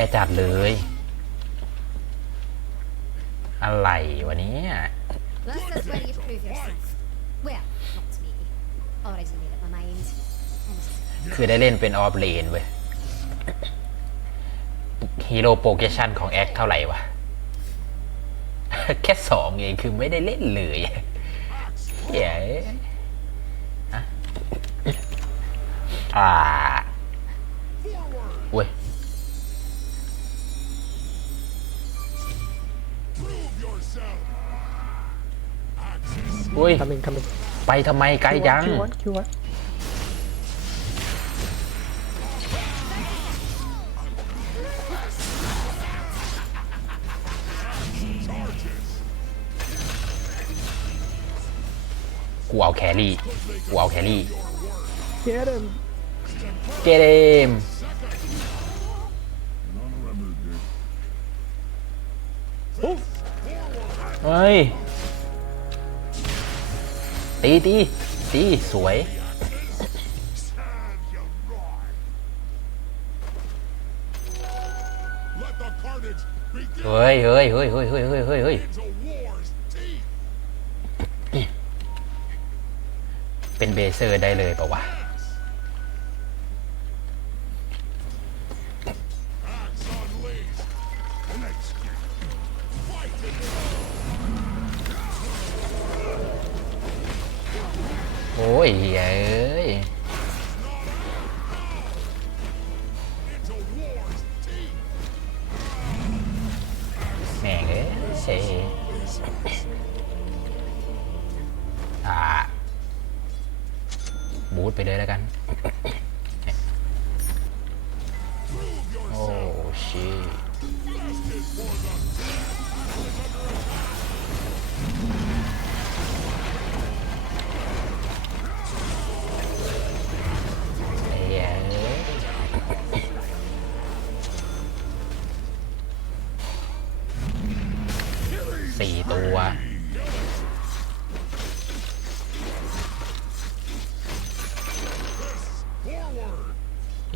แย่จัดเลย อะไรวะเนี้ This is where you prove yourself. Well, not me. Already made up my mind. คือได้เล่นเป็นออฟเลนเว้ยฮีโร่โปรเกชันของแอคเท่าไหร่วะ แค่สองเองคือไม่ได้เล่นเลยเฮ้ยอ่า อุ้ย คำหงคำหงไปทำไมไกลยังกูเอาแครี่ กูเอาแครี่เกเดมเมเฮ้ย ตีตีตีสวย เฮ้ยเฮ้ยเฮ้ยเฮ้ยเฮ้ยเฮ้ยเฮ้ยเฮ้ยเป็นเบเซอร์ได้เลยปะวะ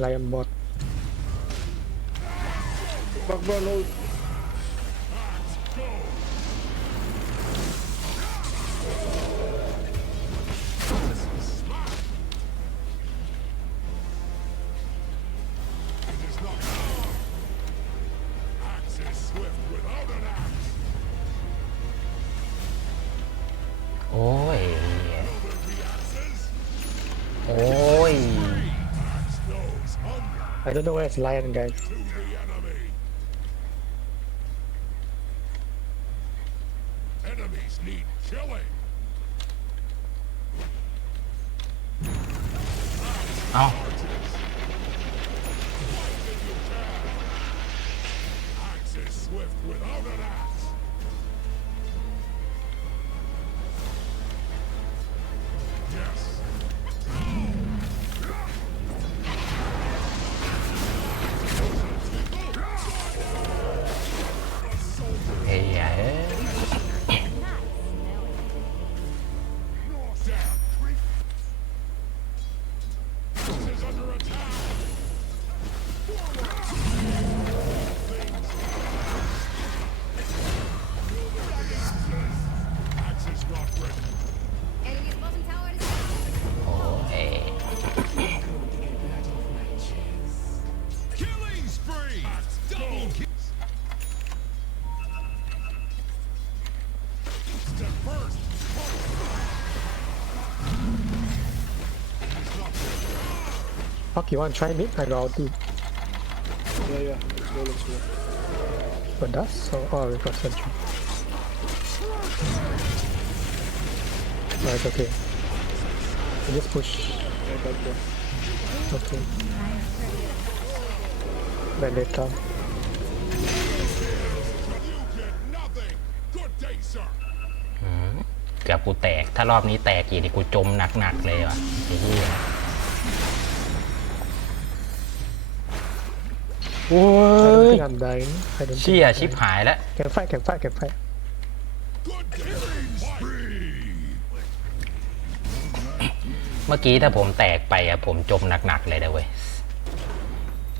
Lion Bot. Bak ben o I don't know where it's lying, guys. Enemies you want try mid I got ulti Yeah, yeah. Go, let's go. but that's so oh we got sentry right okay we just push Yeah, back there. okay bandit down You get nothing! Good day, sir! เกือบกูแตก ถ้ารอบนี้แตกอีกนี่กูจมหนักๆเลยว่ะไอ้เหี้ย โอ้ I don't ย think I'm dying I don't เชี่ think ย I'm ชิบ dying. หายแล้ว can fight can fight can fight Good killing spree! เมื่อกี้ถ้าผมแตกไปอะผมจมหนักๆเลยนะเว้ย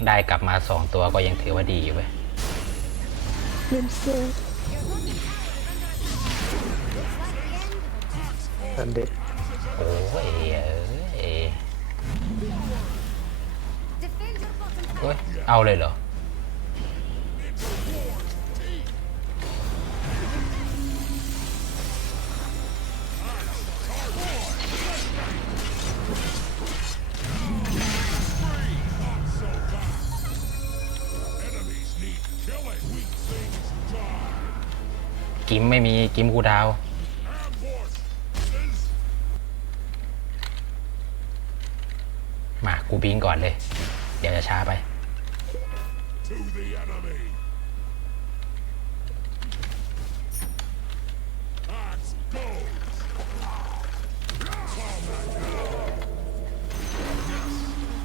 ได้กลับมาสองตัวก็ยังถือว่าดีอยู่เว้ย Limster and dead โอ้ยเอ้ย Defend your bottom เอ้ tower. ย เอาเลยเหรอ กิมไม่มีกิมกูดาว มา กูบิงก่อนเลย เดี๋ยวจะช้าไป To the enemy. Axe go.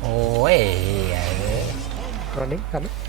โอ้ยเอ้ย running coming อื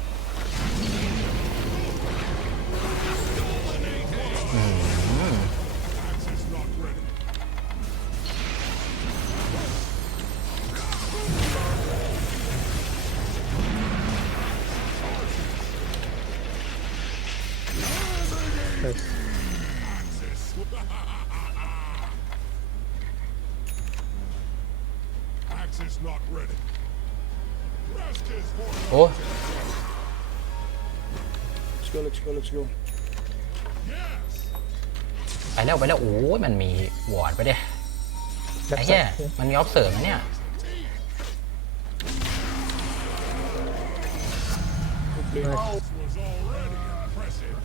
Let's go, let's go, let's go. yes. ไปแล้วไปแล้วโอ้ยมันมีวอร์ดไปเด้ left ไอ้เหี้ย side yeah. มันมีออฟเสิร์ฟนะเนี่ย Good play. This was already impressive.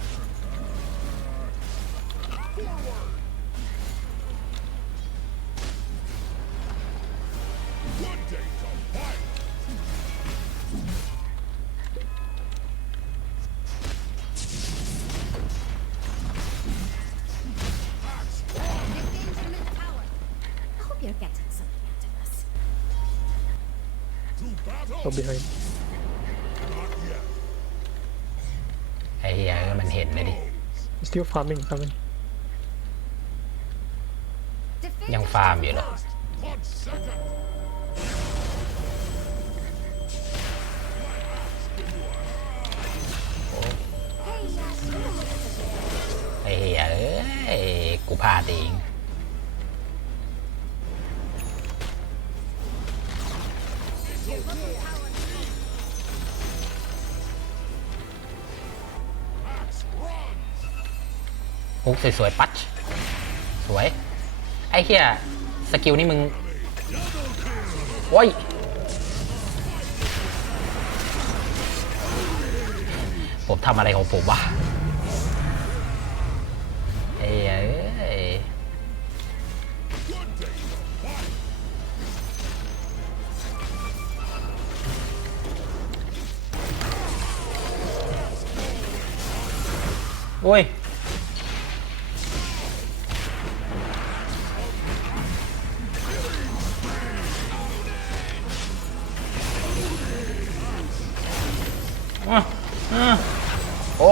Forward. Battle. go behind Not yet. ไอ้เหี้ยมันเห็นเลยดิ still farming coming Defend ยัง your ฟาร์ม top อยู่เหรอ tower. One second. Hey, uh, someone look at the ไอ้เหี้ยเอ้ย กูพลาดเอง ฮุกสวยๆ ปัดสวย ไอ้เหี้ยสกิลนี่มึง โอ้ย ผมทำอะไรของผมวะไอ้เอ้ยโอ้ย อะอ่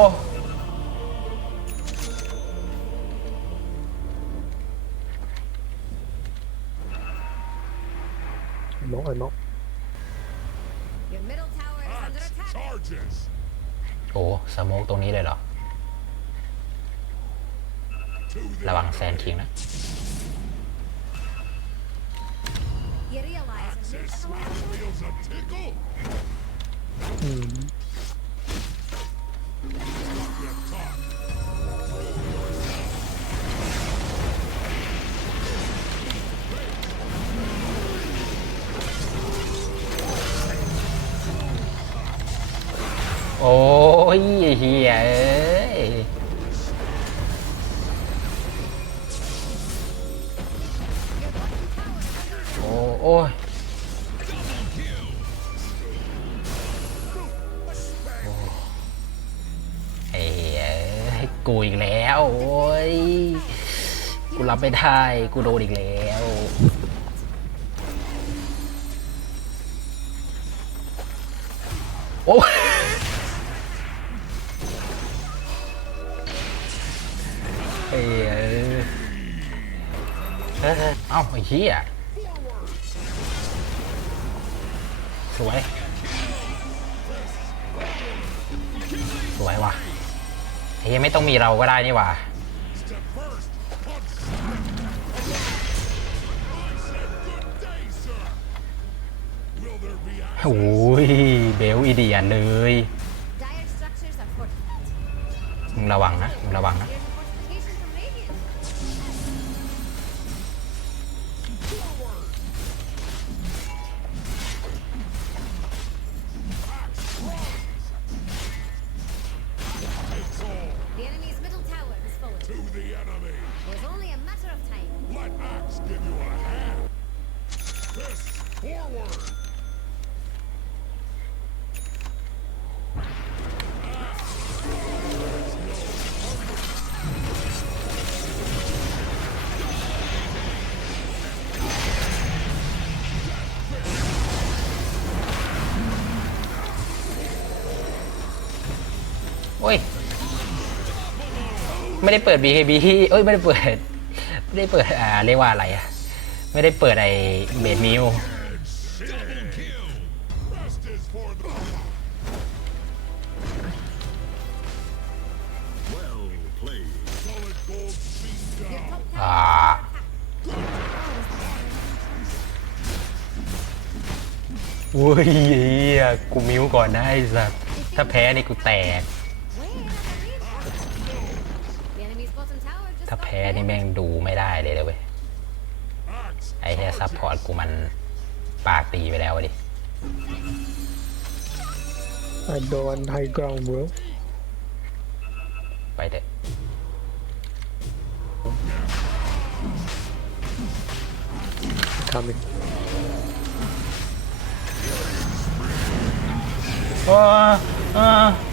ไม่ได้ กูโดนอีกแล้วโอ้ยไอ้เหี้ยเอ้ยเอ้าไอ้เหี้ยสวย สวยว่ะเฮ้ยไม่ต้องมีเราก็ได้นี่หว่า โอ้ยเบลอีเดียนเลย Dire structures are fortified. มึงระวังนะมึงระวังนะ ไม่ได้เปิด BKB เอ้ยไม่ได้เปิด ไม่ได้เปิดอ่าเรียกว่าอะไรอะไม่ได้เปิดไอ้เบดมิวอ่าโอ้ยเหี้ยกูมิวก่อนนะไอ้สัสถ้าแพ้นี่กูแตก ถ้า got แพ้ better. นี่แม่งดูไม่ได้เลยเลยเว้ย Axe. ไอ้แค่ซัพพอร์ตกูมันปากตีไปแล้วอะดิ I don't want high ground, bro. ไปเถอะ Coming. ว้าอ่า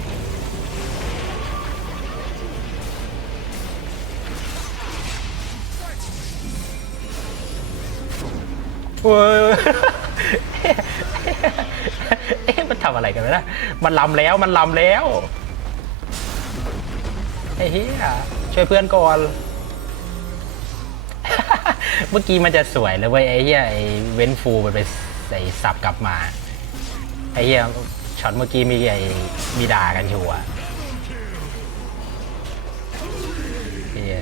โอ้ ยเอ๊ะมันทำอะไรกันวะนะมันลำแล้วมันลำแล้วไอ้เหี้ยช่วยเพื่อนก่อน เมื่อกี้มันจะสวยเลยเว้ยไอ้เหี้ยไอ้เว้นฟูมันไปใส่สับกลับมา ไอ้เหี้ยช็อตเมื่อกี้มีไอ้มีด่ากันชัวร์ไอ้เหี้ย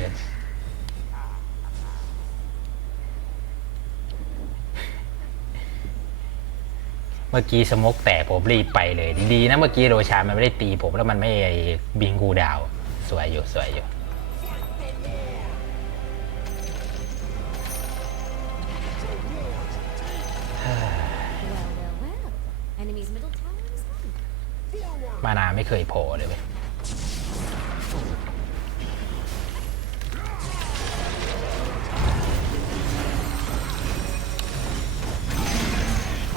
เมื่อกี้สมกแตกผมรีบไปเลย ดีนะเมื่อกี้โรชา มันไม่ได้ตีผมแล้วมันไม่บิงกูดาว สวยอยู่สวยอยู่มานาไม่เคยโผล่เลยเว้ย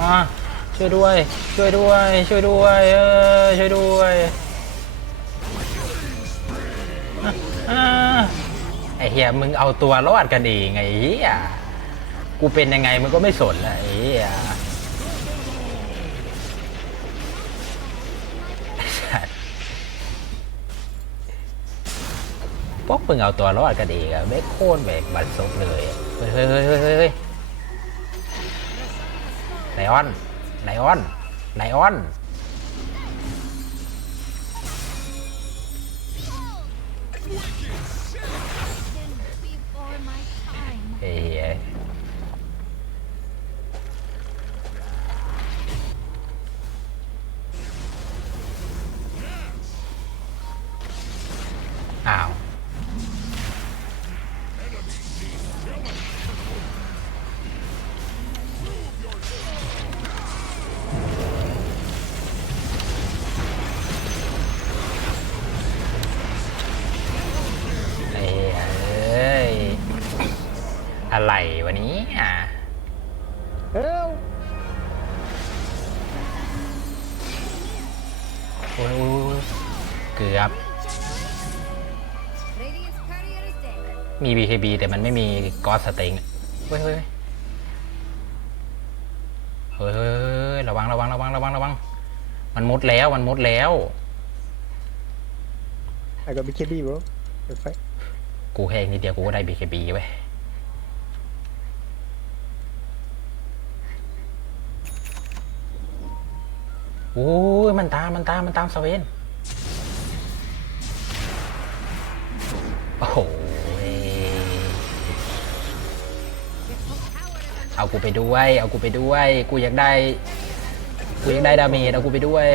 อะ ช่วยด้วย ช่วยด้วย ช่วยด้วย เออ ช่วยด้วยอะอะไอเฮียมึงเอาตัวรอดกันเองไงเฮียกูเป็นยังไงมึงก็ไม่สนละไอเฮียพวกมึงเอาตัวรอดกันเองอะไม่โค่นแบบบัตรซบเลย เฮ้ยเฮ้ยเฮ้ยเฮ้ยเฮ้ยเฮ้ยไลออน ไลออน ไลออน เฮ้ยอ้าว อะไรวะเนี้อะ Help! โอ้ยโอ้ยโอ้ยเกือบ Radiant's courier is dead. มี BKB แต่มันไม่มีกอสสเต็งเฮ้ยเฮ้ยเฮ้ยเฮ้ยเฮ้ยระวังระวังระวังระวังระวัง มันมุดแล้วมันมุดแล้ว I got BKB, bro. Perfect. กูแค่อีกนิดเดียวกูก็ได้ BKB ไว้ย โอ้ยมันตามมันตามมันตามสเวนโอ้โหเอากูไปด้วย เอากูไปด้วย กูอยากได้ กูอยากได้ดาเมจเอากูไปด้วย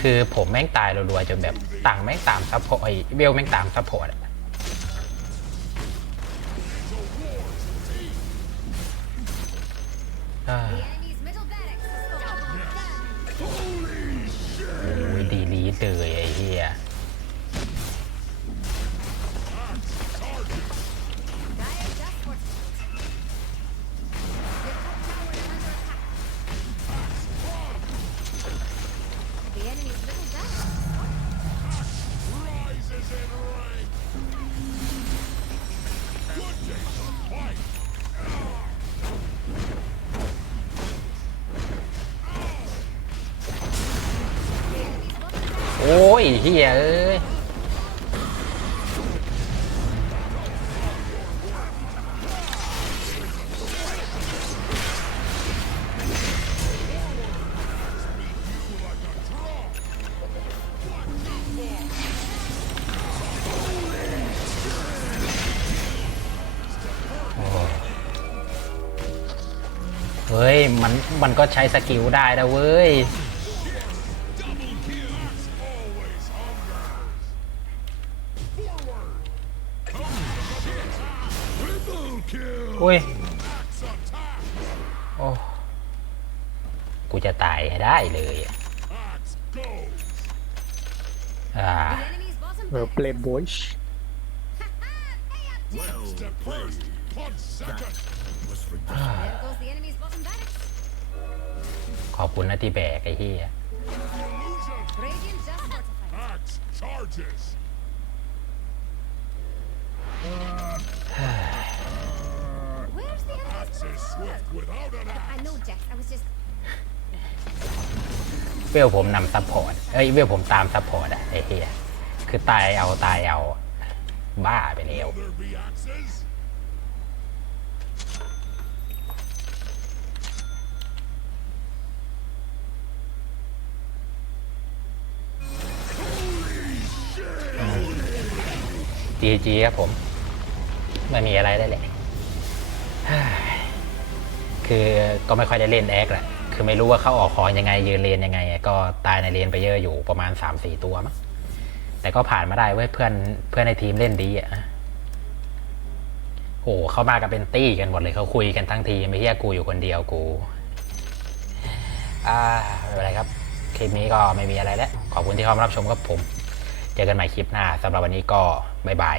คือผมแม่งตายรัวๆจนแบบต่างแม่งตามซัพพอร์ตไอเวลแม่งตามซัพพอร์ตอะ ยเหี้ยเอ้ยเฮ้ย มัน มันก็ใช้สกิลได้นะเว้ย อุ้ย Attack. โอ้ กูจะตายให้ได้เลยอะ Axe go. อ่า The enemy's bottom Well barracks. played, boys. Well step first. Punch second. There goes the enemy's bottom barracks. ขอบคุณนะที่แบกไอ้เหี้ย Illusion. Radiant just fortified. Axe charges. I axe. know, Jax. I was just เวลผมนำซัพพอร์ต เอ้ยเวลผมตามซัพพอร์ตอะไอ้เหี้ย คือตายเอาตายเอา บ้าไปแล้ว Will there be axes? จีจีครับผม ไม่มีอะไรได้เลย คือก็ไม่ค่อยได้เล่นแอคแหละ คือไม่รู้ว่าเข้าออกของยังไงยืนเลนยังไง ก็ตายในเลนไปเยอะอยู่ประมาณ 3-4 ตัวมั้ง แต่ก็ผ่านมาได้เว้ยเพื่อนเพื่อนในทีมเล่นดีอะโอ้โหเข้ามากันเป็นตี้กันหมดเลยเขาคุยกันทั้งทีไม่ใช่กูอยู่คนเดียวกูอ่าไม่เป็นไรครับ คลิปนี้ก็ไม่มีอะไรแล้ว ขอบคุณที่เข้ามารับชมครับผม เจอกันใหม่คลิปหน้าสำหรับวันนี้ก็บ๊ายบาย